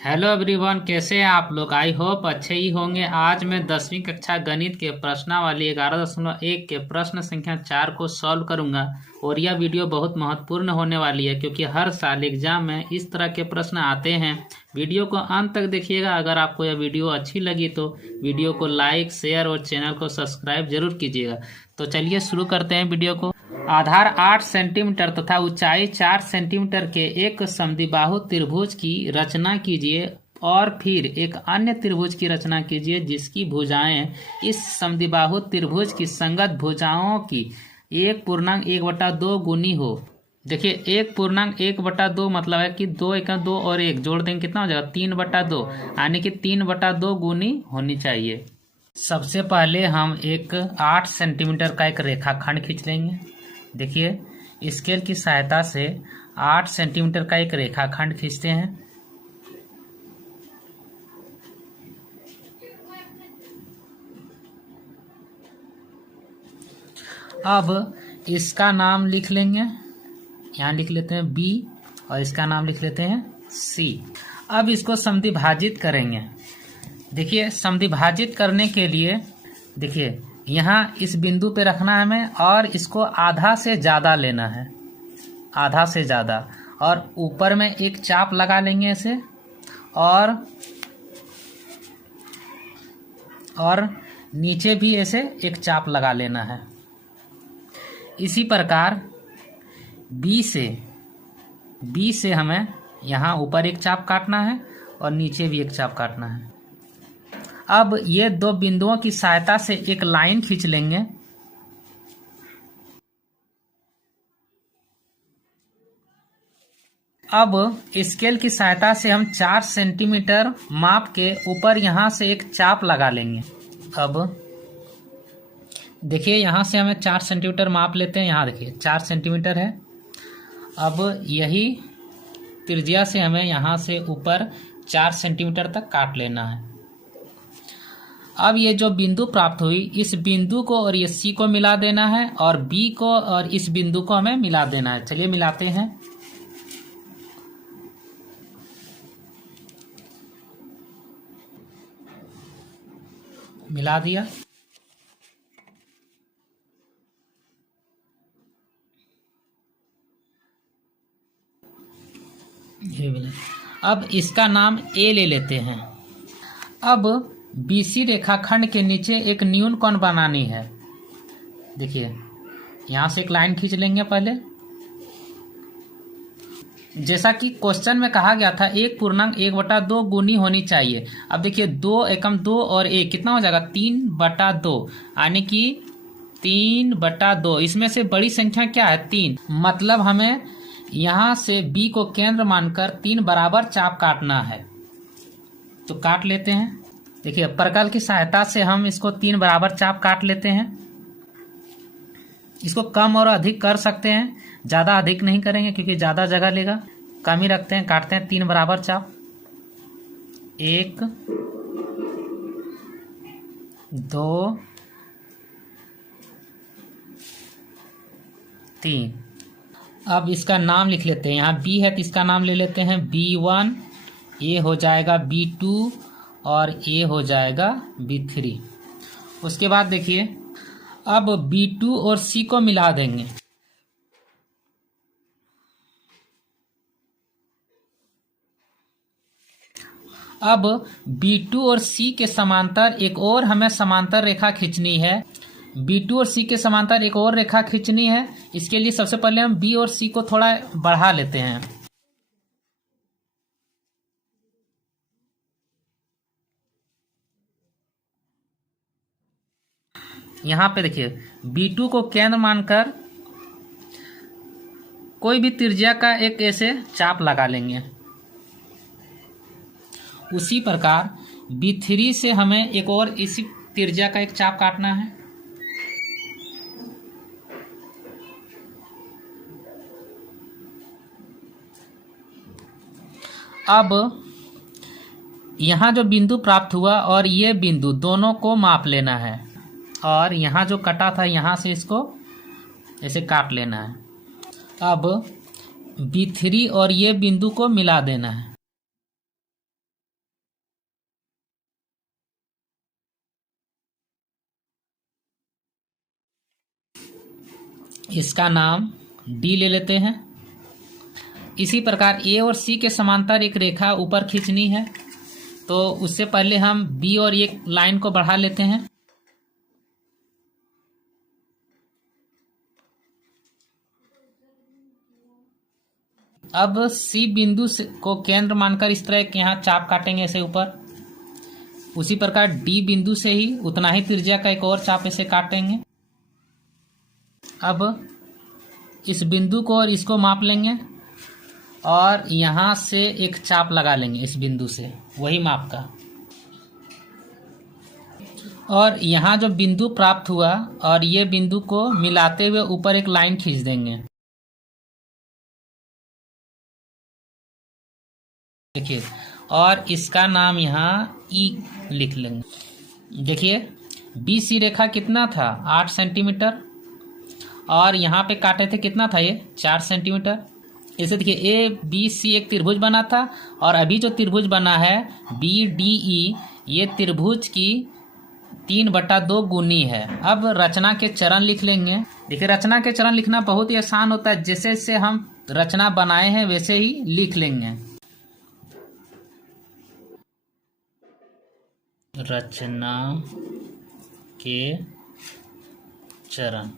Hello everyone, कैसे हैं आप लोग। आई होप अच्छे ही होंगे। आज मैं 10वीं कक्षा गणित के प्रश्नावली 11.1 के प्रश्न संख्या 4 को सॉल्व करूंगा। और यह वीडियो बहुत महत्वपूर्ण होने वाली है क्योंकि हर साल एग्जाम में इस तरह के प्रश्न आते हैं। वीडियो को अंत तक देखिएगा। अगर आपको यह वीडियो अच्छी लगी तो वीडियो को लाइक, शेयर और चैनल को सब्सक्राइब जरूर कीजिएगा। तो चलिए शुरू करते हैं वीडियो को। आधार 8 सेंटीमीटर तथा ऊंचाई 4 सेंटीमीटर के एक समद्विबाहु त्रिभुज की रचना कीजिए और फिर एक अन्य त्रिभुज की रचना कीजिए जिसकी भुजाएं इस समद्विबाहु त्रिभुज की संगत भुजाओं की 1.1/2 गुनी हो। देखिए 1.1/2 मतलब है कि 2 × 2 और 1 जोड़ देंगे कितना हो जाएगा 3/2, यानी कि 3/2 गुनी होनी चाहिए। सबसे पहले हम एक 8 सेंटीमीटर का एक रेखाखंड खींच लेंगे। देखिए स्केल की सहायता से 8 सेंटीमीटर का एक रेखाखंड खींचते हैं। अब इसका नाम लिख लेंगे, यहाँ लिख लेते हैं B और इसका नाम लिख लेते हैं C। अब इसको समद्विभाजित करेंगे। देखिए समद्विभाजित करने के लिए देखिए यहाँ इस बिंदु पे रखना है हमें और इसको आधा से ज़्यादा लेना है, आधा से ज़्यादा, और ऊपर में एक चाप लगा लेंगे ऐसे और नीचे भी ऐसे एक चाप लगा लेना है। इसी प्रकार बी से हमें यहाँ ऊपर एक चाप काटना है और नीचे भी एक चाप काटना है। अब ये दो बिंदुओं की सहायता से एक लाइन खींच लेंगे। अब स्केल की सहायता से हम 4 सेंटीमीटर माप के ऊपर यहाँ से एक चाप लगा लेंगे। अब देखिए यहाँ से हमें 4 सेंटीमीटर माप लेते हैं। यहाँ देखिए 4 सेंटीमीटर है। अब यही त्रिज्या से हमें यहाँ से ऊपर 4 सेंटीमीटर तक काट लेना है। अब ये जो बिंदु प्राप्त हुई, इस बिंदु को और ये C को मिला देना है और B को और इस बिंदु को हमें मिला देना है। चलिए मिलाते हैं। मिला दिया। ये मिला। अब इसका नाम A ले लेते हैं। अब BC रेखाखंड के नीचे एक न्यून कोण बनानी है। देखिए यहाँ से एक लाइन खींच लेंगे पहले, जैसा कि क्वेश्चन में कहा गया था 1.1/2 गुनी होनी चाहिए। अब देखिए 2 एकम 2 और 1 कितना हो जाएगा 3/2, यानी कि 3/2। इसमें से बड़ी संख्या क्या है 3, मतलब हमें यहाँ से B को केंद्र मानकर 3 बराबर चाप काटना है। तो काट लेते हैं। देखिए प्रकल की सहायता से हम इसको 3 बराबर चाप काट लेते हैं। इसको कम और अधिक कर सकते हैं, ज़्यादा अधिक नहीं करेंगे क्योंकि ज़्यादा जगह लेगा। कम ही रखते हैं, काटते हैं 3 बराबर चाप। 1 2 3। अब इसका नाम लिख लेते हैं। यहाँ B है तो इसका नाम ले लेते हैं B1, A हो जाएगा B2 और A हो जाएगा B3। उसके बाद देखिए अब B2 और C को मिला देंगे। अब B2 और C के समांतर एक और हमें समांतर रेखा खींचनी है। B2 और C के समांतर एक और रेखा खींचनी है। इसके लिए सबसे पहले हम B और C को थोड़ा बढ़ा लेते हैं। यहाँ पे देखिए B2 को केंद्र मानकर कोई भी त्रिज्या का एक ऐसे चाप लगा लेंगे। उसी प्रकार B3 से हमें एक और इसी त्रिज्या का एक चाप काटना है। अब यहाँ जो बिंदु प्राप्त हुआ और ये बिंदु दोनों को माप लेना है और यहाँ जो कटा था यहाँ से इसको ऐसे काट लेना है। अब B3 और ये बिंदु को मिला देना है। इसका नाम डी ले लेते हैं। इसी प्रकार ए और सी के समांतर एक रेखा ऊपर खींचनी है, तो उससे पहले हम बी और एक लाइन को बढ़ा लेते हैं। अब सी बिंदु को केंद्र मानकर इस तरह एक यहाँ चाप काटेंगे ऐसे ऊपर। उसी प्रकार डी बिंदु से ही उतना ही त्रिज्या का एक और चाप ऐसे काटेंगे। अब इस बिंदु को और इसको माप लेंगे और यहाँ से एक चाप लगा लेंगे इस बिंदु से, वही माप का। और यहाँ जो बिंदु प्राप्त हुआ और ये बिंदु को मिलाते हुए ऊपर एक लाइन खींच देंगे। देखिए, और इसका नाम यहाँ ई लिख लेंगे। देखिए, बी सी रेखा कितना था, 8 सेंटीमीटर, और यहाँ पे काटे थे कितना था, ये 4 सेंटीमीटर। इसे देखिए, ए बी सी एक त्रिभुज बना था, और अभी जो त्रिभुज बना है बी डी ई, ये त्रिभुज की 3/2 गुनी है। अब रचना के चरण लिख लेंगे। देखिए, रचना के चरण लिखना बहुत ही आसान होता है, जैसे जैसे हम रचना बनाए हैं वैसे ही लिख लेंगे। रचना के चरण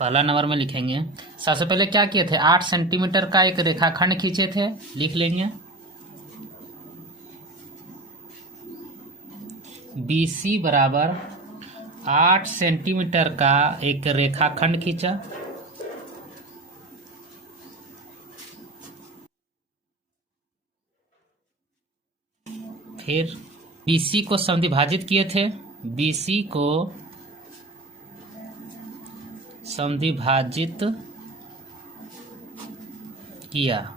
पहला नंबर में लिखेंगे। सबसे पहले क्या किए थे, 8 सेंटीमीटर का एक रेखाखंड खींचे थे, लिख लेंगे। BC बराबर 8 सेंटीमीटर का एक रेखाखंड खींचा। फिर BC को समद्विभाजित किए थे, BC को समद्विभाजित किया।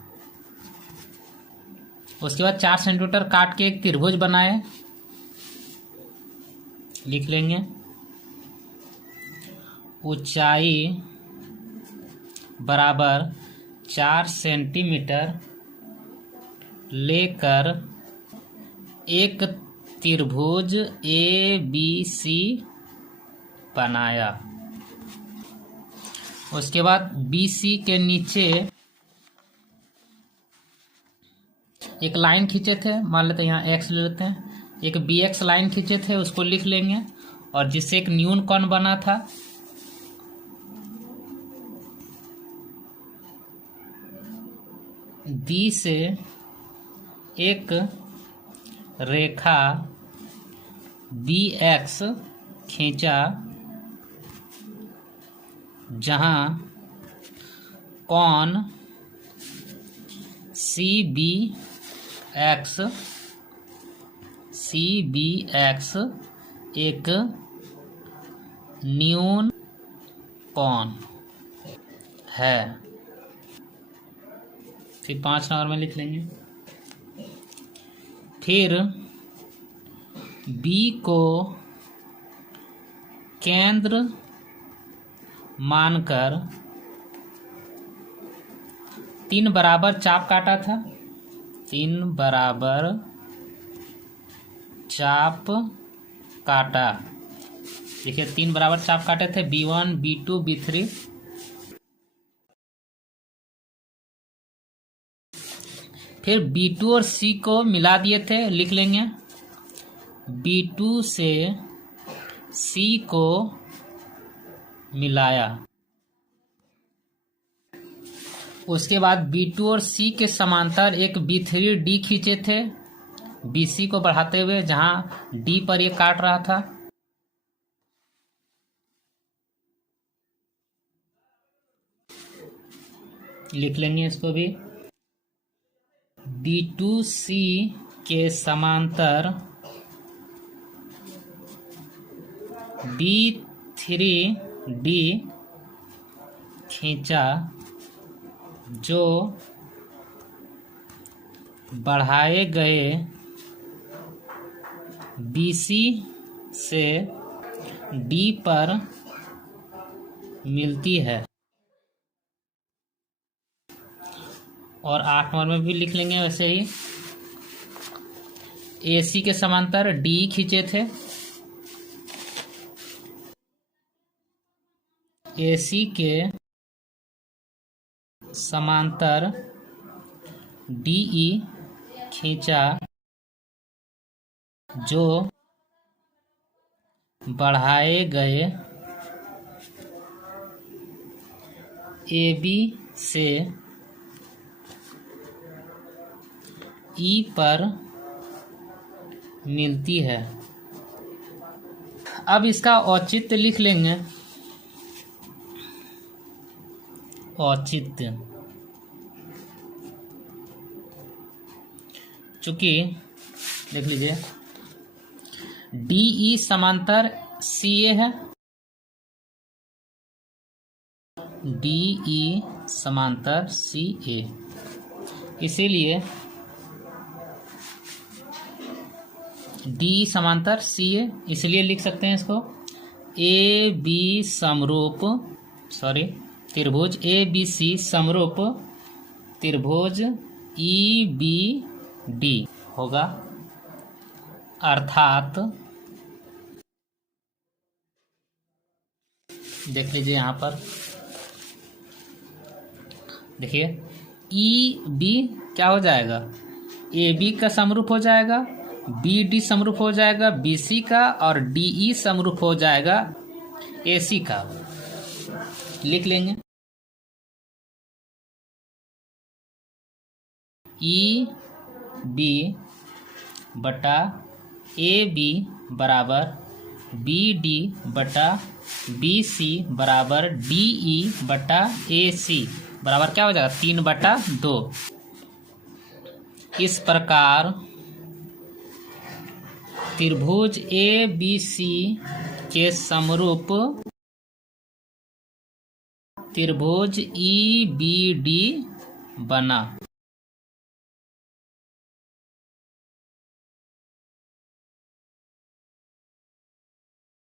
उसके बाद 4 सेंटीमीटर काट के एक त्रिभुज बनाए, लिख लेंगे। ऊंचाई बराबर 4 सेंटीमीटर लेकर एक त्रिभुज ABC बनाया। उसके बाद BC के नीचे एक लाइन खींचे थे, मान लेते हैं यहाँ X ले लेते हैं, एक BX लाइन खींचे थे, उसको लिख लेंगे, और जिससे एक न्यून कोण बना था। D से एक रेखा BX खींचा, जहां कोण CBX एक न्यून कोण है। फिर 5 नंबर में लिख लेंगे। फिर B को केंद्र मानकर 3 बराबर चाप काटा था, 3 बराबर चाप काटा। देखिए, 3 बराबर चाप काटे थे, B1 B2 B3। फिर B2 और C को मिला दिए थे, लिख लेंगे। B2 से C को मिलाया। उसके बाद B2 और C के समांतर एक B3D खींचे थे, BC को बढ़ाते हुए, जहां D पर ये काट रहा था। लिख लेंगे इसको भी। B2C के समांतर B3D खींचा, जो बढ़ाए गए BC से D पर मिलती है। और 8 नंबर में भी लिख लेंगे वैसे ही। AC के समांतर D खींचे थे, AC के समांतर DE खींचा जो बढ़ाए गए AB से E पर मिलती है। अब इसका औचित्य लिख लेंगे। औचित्य, चूंकि देख लीजिए DE समांतर CA है, DE समांतर CA, इसीलिए DE समांतर CA, इसलिए लिख सकते हैं इसको AB समरूप त्रिभुज ABC समरूप त्रिभुज EBD होगा, अर्थात देख लीजिए यहाँ पर देखिए EB क्या हो जाएगा, AB का समरूप हो जाएगा, BD समरूप हो जाएगा BC का, और DE समरूप हो जाएगा AC का। लिख लेंगे EB बटा AB बराबर BD बटा BC बराबर DE बटा AC बराबर क्या हो जाएगा 3/2। इस प्रकार त्रिभुज ABC के समरूप त्रिभुज EBD बना।